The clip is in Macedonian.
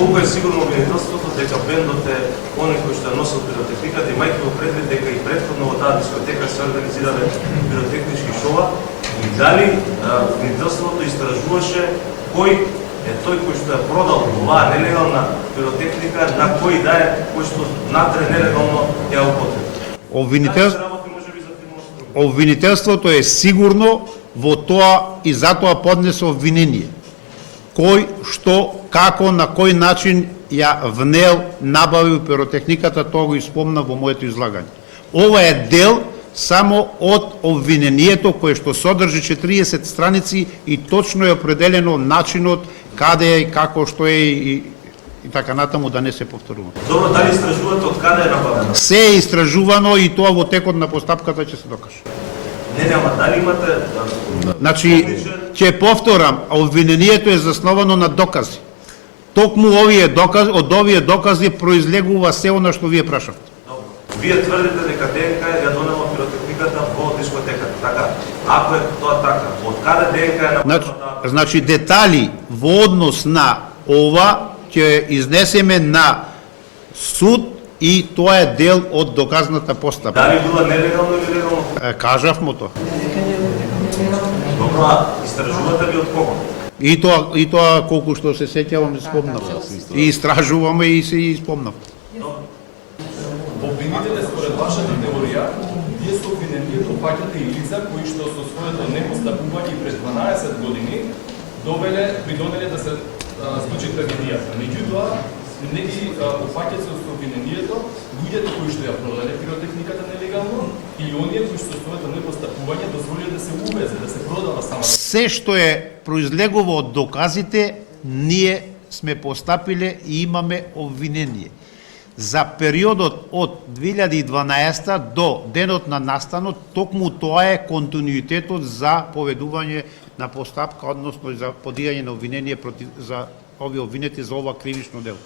Колку е сигурно обвинителството дека бендот е оној кој што носел пиротехниката, имајќи во предвид дека и претходно во таа дискотека се организирале пиротехнички шоа, и дали обвинителството истражуваше кој е тој кој што ја продал оваа нелегална пиротехника на кој да е кој што натре нелегално ја употреби. Обвинителството е сигурно во тоа и затоа поднесе обвинение. Кој, што, како, на кој начин ја внел, набавил пиротехниката, тоа го испомна во моето излагање. Ова е дел само од обвинението кое што содржи 40 страници и точно е определено начинот, каде е, како, што е и така натаму, да не се повторува. Добро, дали истражувате од каде е набавено? Се е истражувано и тоа во текот на постапката ќе се докаже. Ама дали имате... Значи, ќе повторам, обвинението е засновано на докази. Токму од овие докази произлегува се она што вие прашавте. Вие тврдите дека ДНК ја донела пиротехниката во дискотеката, така? Ако е тоа така, од каде ДНК е набавено? Значи, детали во однос на ова ќе изнесеме на суд и тоа е дел од доказната постапка. Дали била нелегално или легално? Кажавмо тоа. Добро, истражувате ли од кого? И тоа колку што се сеќавам и спомнав. И истражуваме и се испомнав. Обвинителите според вашата теорија, вие со обвинението опаќате и лица кои што со своето непостапување пред 12 години придонеле да се случи трагедијата. Меѓутоа, не ги опаќате со обвинението луѓето кои што ја продале пиротехниката нелегално и оние кои што со своето непостапување дозволиле да се увезе, да се продава сама. Се што е произлегува од доказите, ние сме постапиле и имаме обвинение. За периодот од 2012 до денот на настанот, токму тоа е континуитетот за поведување на постапка, односно за подигање на обвинение за овие обвинети за ова кривично дело.